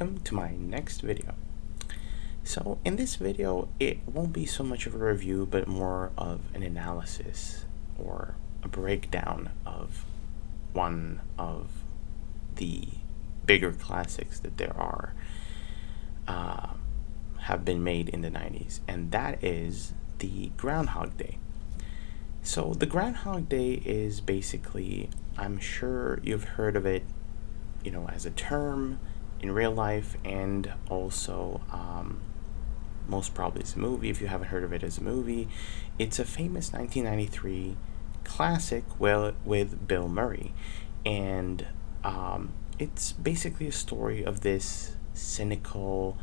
welcome to my next video. So in this video, it won't be so much of a review, but more of an analysis or a breakdown of one of the bigger classics that there are have been made in the 90s, and that is the Groundhog Day. So the Groundhog Day is basically, I'm sure you've heard of it, as a term in real life, and also most probably as a movie. If you haven't heard of it as a movie, it's a famous 1993 classic with Bill Murray, and it's basically a story of this cynical,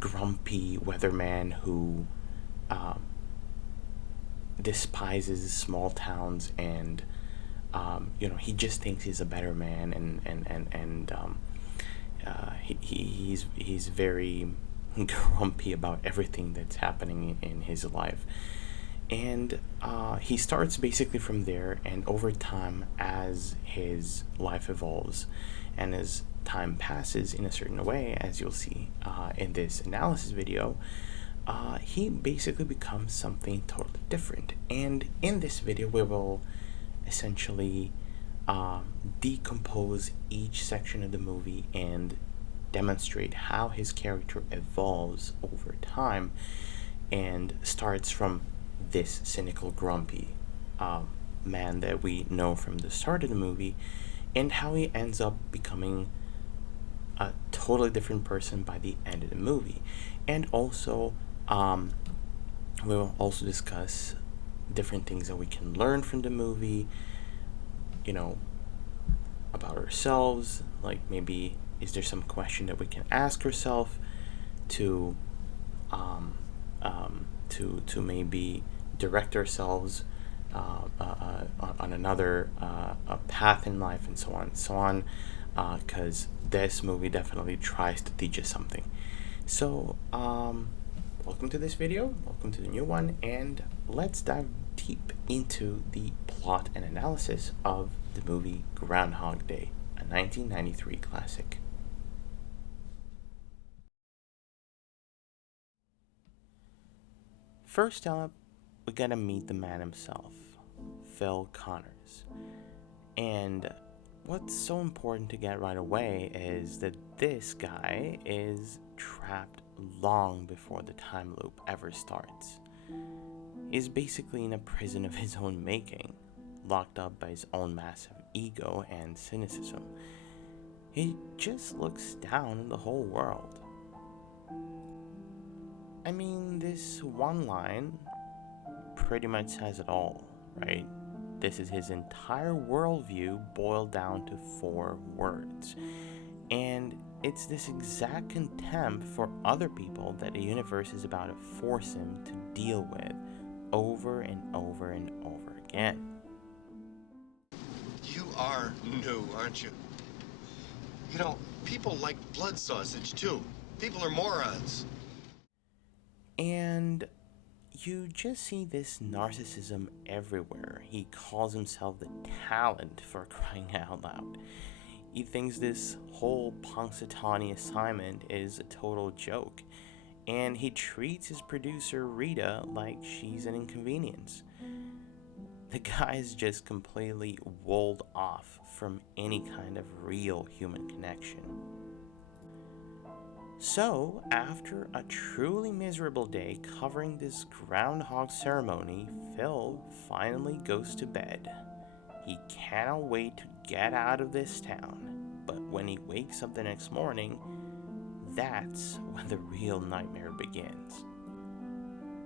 grumpy weatherman who despises small towns, and he just thinks he's a better man, and he's very grumpy about everything that's happening in his life. And he starts basically from there, and over time, as his life evolves and as time passes in a certain way, as you'll see in this analysis video, he basically becomes something totally different. And in this video, we will essentially decompose each section of the movie and demonstrate how his character evolves over time and starts from this cynical, grumpy man that we know from the start of the movie, and how he ends up becoming a totally different person by the end of the movie. And also we'll also discuss different things that we can learn from the movie, about ourselves. Like, maybe is there some question that we can ask ourselves to maybe direct ourselves on another path in life, and so on, because this movie definitely tries to teach us something. So welcome to this video, welcome to the new one, and let's dive deep into the plot and analysis of the movie Groundhog Day, a 1993 classic. First up, we gotta meet the man himself, Phil Connors. And what's so important to get right away is that this guy is trapped long before the time loop ever starts. He's basically in a prison of his own making, locked up by his own massive ego and cynicism. He just looks down on the whole world. I mean, this one line pretty much says it all, right? This is his entire worldview boiled down to 4 words. And it's this exact contempt for other people that the universe is about to force him to deal with over and over and over again. You are new, aren't you? People like blood sausage, too. People are morons. And you just see this narcissism everywhere. He calls himself the talent, for crying out loud. He thinks this whole Punxsutawney assignment is a total joke, and he treats his producer Rita like she's an inconvenience. The guy is just completely walled off from any kind of real human connection. So, after a truly miserable day covering this groundhog ceremony, Phil finally goes to bed. He cannot wait to get out of this town, but when he wakes up the next morning, that's when the real nightmare begins.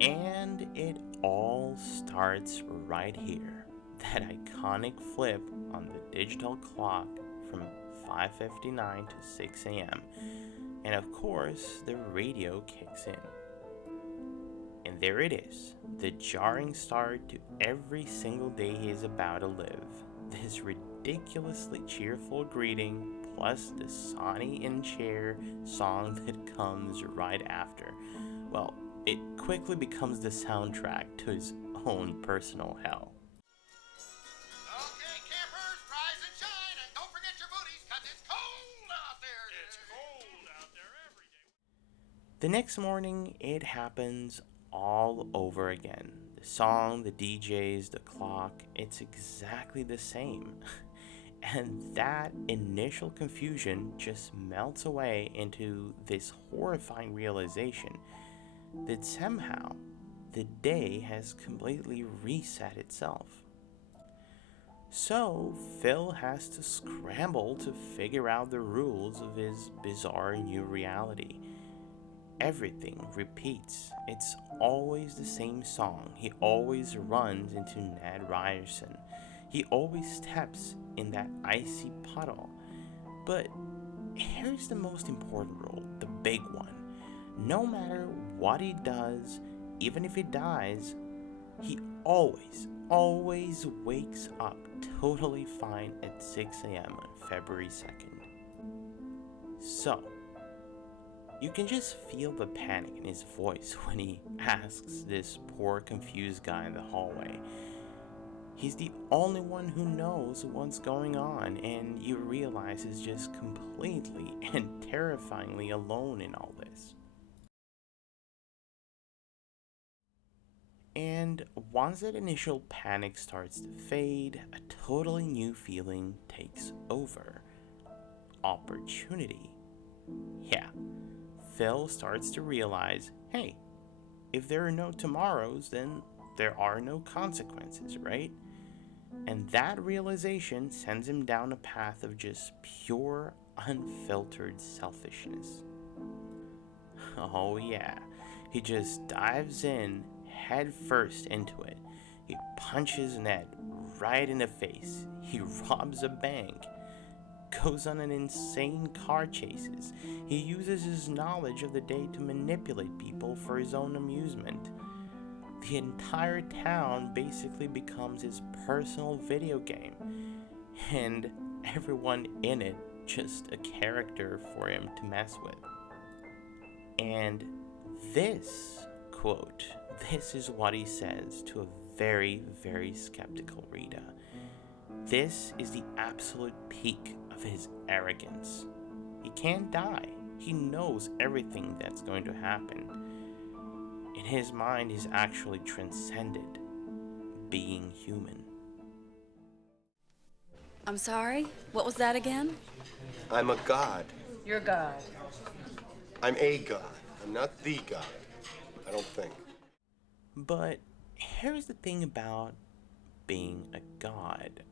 And it all starts right here. That iconic flip on the digital clock from 5:59 to 6 a.m. And of course, the radio kicks in. And there it is, the jarring start to every single day he is about to live. This ridiculously cheerful greeting, plus the Sonny and Cher song that comes right after. Well, it quickly becomes the soundtrack to his own personal hell. Okay, campers, rise and shine, and don't forget your booties, 'cause it's cold out there The next morning, it happens all over again. The song, the DJs, the clock, it's exactly the same. And that initial confusion just melts away into this horrifying realization that somehow the day has completely reset itself. So, Phil has to scramble to figure out the rules of his bizarre new reality. Everything repeats. It's always the same song. He always runs into Ned Ryerson. He always steps in that icy puddle. But here's the most important rule, the big one. No matter what he does, even if he dies, he always wakes up totally fine at 6 a.m. on February 2nd. So, you can just feel the panic in his voice when he asks this poor confused guy in the hallway. He's the only one who knows what's going on, and you realize he's just completely and terrifyingly alone in all this. And once that initial panic starts to fade, a totally new feeling takes over. Opportunity. Yeah, Phil starts to realize, hey, if there are no tomorrows, then there are no consequences, right? And that realization sends him down a path of just pure, unfiltered selfishness. Oh, yeah. He just dives in head first into it. He punches Ned right in the face. He robs a bank. Goes on an insane car chases. He uses his knowledge of the day to manipulate people for his own amusement. The entire town basically becomes his personal video game, and everyone in it just a character for him to mess with. And this quote, this is what he says to a very skeptical Rita. This is the absolute peak of his arrogance. He can't die. He knows everything that's going to happen. In his mind, he's actually transcended being human. I'm sorry? What was that again? I'm a god. You're God. I'm a god. I'm not the god. I don't think. But here's the thing about being a god.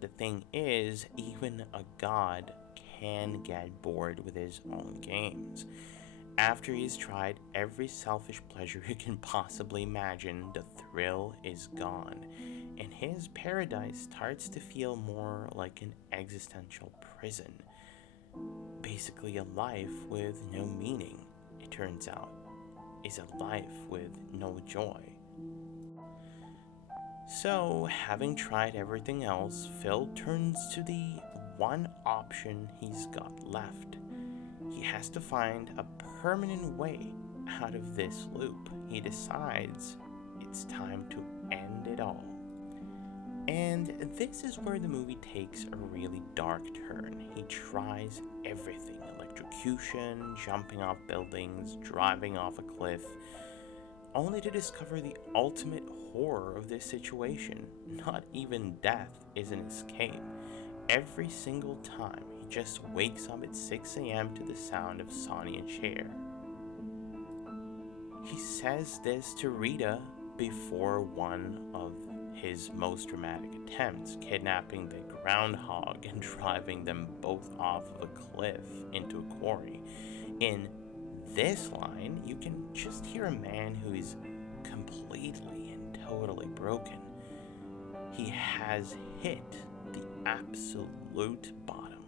The thing is, even a god can get bored with his own games. After he's tried every selfish pleasure you can possibly imagine, the thrill is gone, and his paradise starts to feel more like an existential prison. Basically, a life with no meaning, it turns out, is a life with no joy. So, having tried everything else, Phil turns to the one option he's got left. He has to find a permanent way out of this loop. He decides it's time to end it all. And this is where the movie takes a really dark turn. He tries everything: electrocution, jumping off buildings, driving off a cliff, only to discover the ultimate horror of this situation. Not even death is an escape. Every single time, he just wakes up at 6 a.m. to the sound of Sonny and Cher. He says this to Rita before one of his most dramatic attempts, kidnapping the Groundhog and driving them both off of a cliff into a quarry. In this line, you can just hear a man who is completely and totally broken. He has hit the absolute bottom.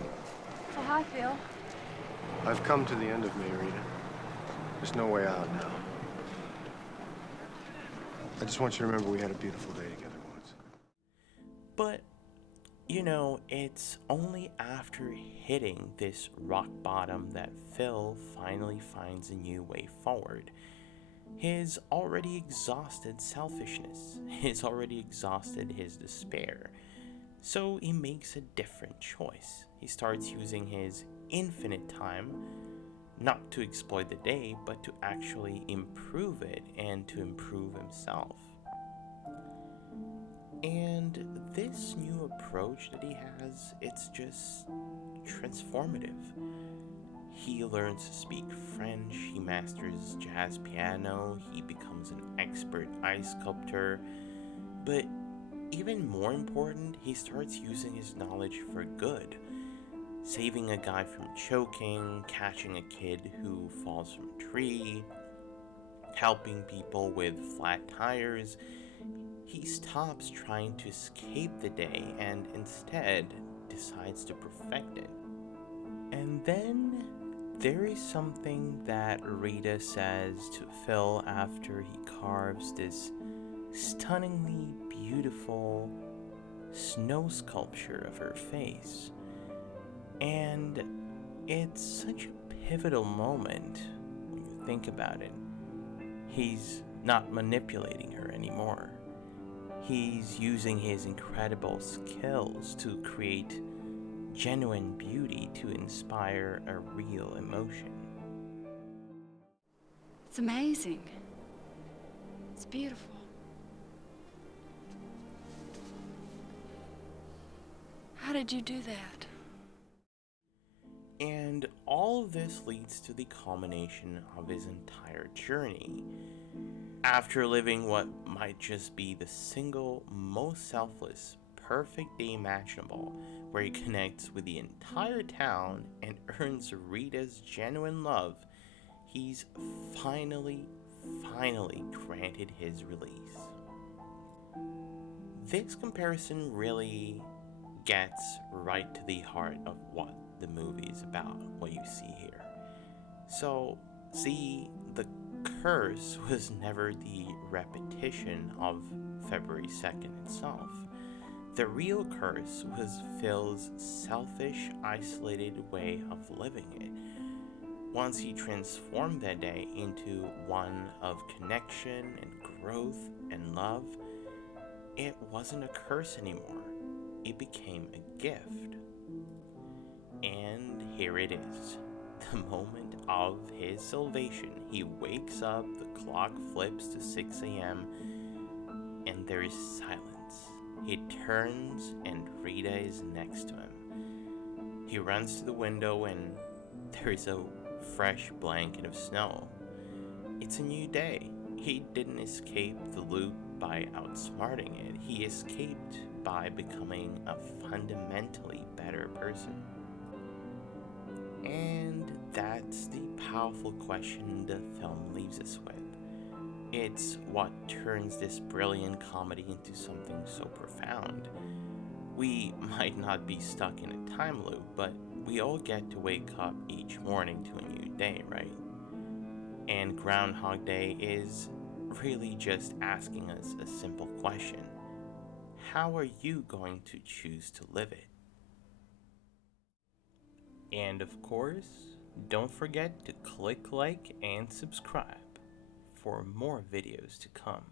Oh, hi, Phil. I've come to the end of me, Rita. There's no way out now. I just want you to remember we had a beautiful day together once. But, it's only after hitting this rock bottom that Phil finally finds a new way forward. His already exhausted selfishness, his already exhausted his despair. So he makes a different choice. He starts using his infinite time not to exploit the day, but to actually improve it and to improve himself. And this new approach that he has, it's just transformative. He learns to speak French, he masters jazz piano, he becomes an expert ice sculptor, but even more important, he starts using his knowledge for good. Saving a guy from choking, catching a kid who falls from a tree, helping people with flat tires. He stops trying to escape the day and instead decides to perfect it. And then there is something that Rita says to Phil after he carves this stunningly beautiful snow sculpture of her face. And it's such a pivotal moment when you think about it. He's not manipulating her anymore. He's using his incredible skills to create genuine beauty to inspire a real emotion. It's amazing. It's beautiful. How did you do that? And all of this leads to the culmination of his entire journey. After living what might just be the single most selfless, perfect day imaginable, where he connects with the entire town and earns Rita's genuine love, he's finally granted his release. This comparison really gets right to the heart of what the movie is about, what you see here. So, see, the curse was never the repetition of February 2nd itself. The real curse was Phil's selfish, isolated way of living it. Once he transformed that day into one of connection and growth and love, it wasn't a curse anymore. It became a gift. And here it is, the moment of his salvation. He wakes up, the clock flips to 6 a.m., and there is silence. He turns, and Rita is next to him. He runs to the window, and there is a fresh blanket of snow. It's a new day. He didn't escape the loop by outsmarting it. He escaped by becoming a fundamentally better person. And that's the powerful question the film leaves us with. It's what turns this brilliant comedy into something so profound. We might not be stuck in a time loop, but we all get to wake up each morning to a new day, right? And Groundhog Day is really just asking us a simple question. How are you going to choose to live it? And of course, don't forget to click like and subscribe for more videos to come.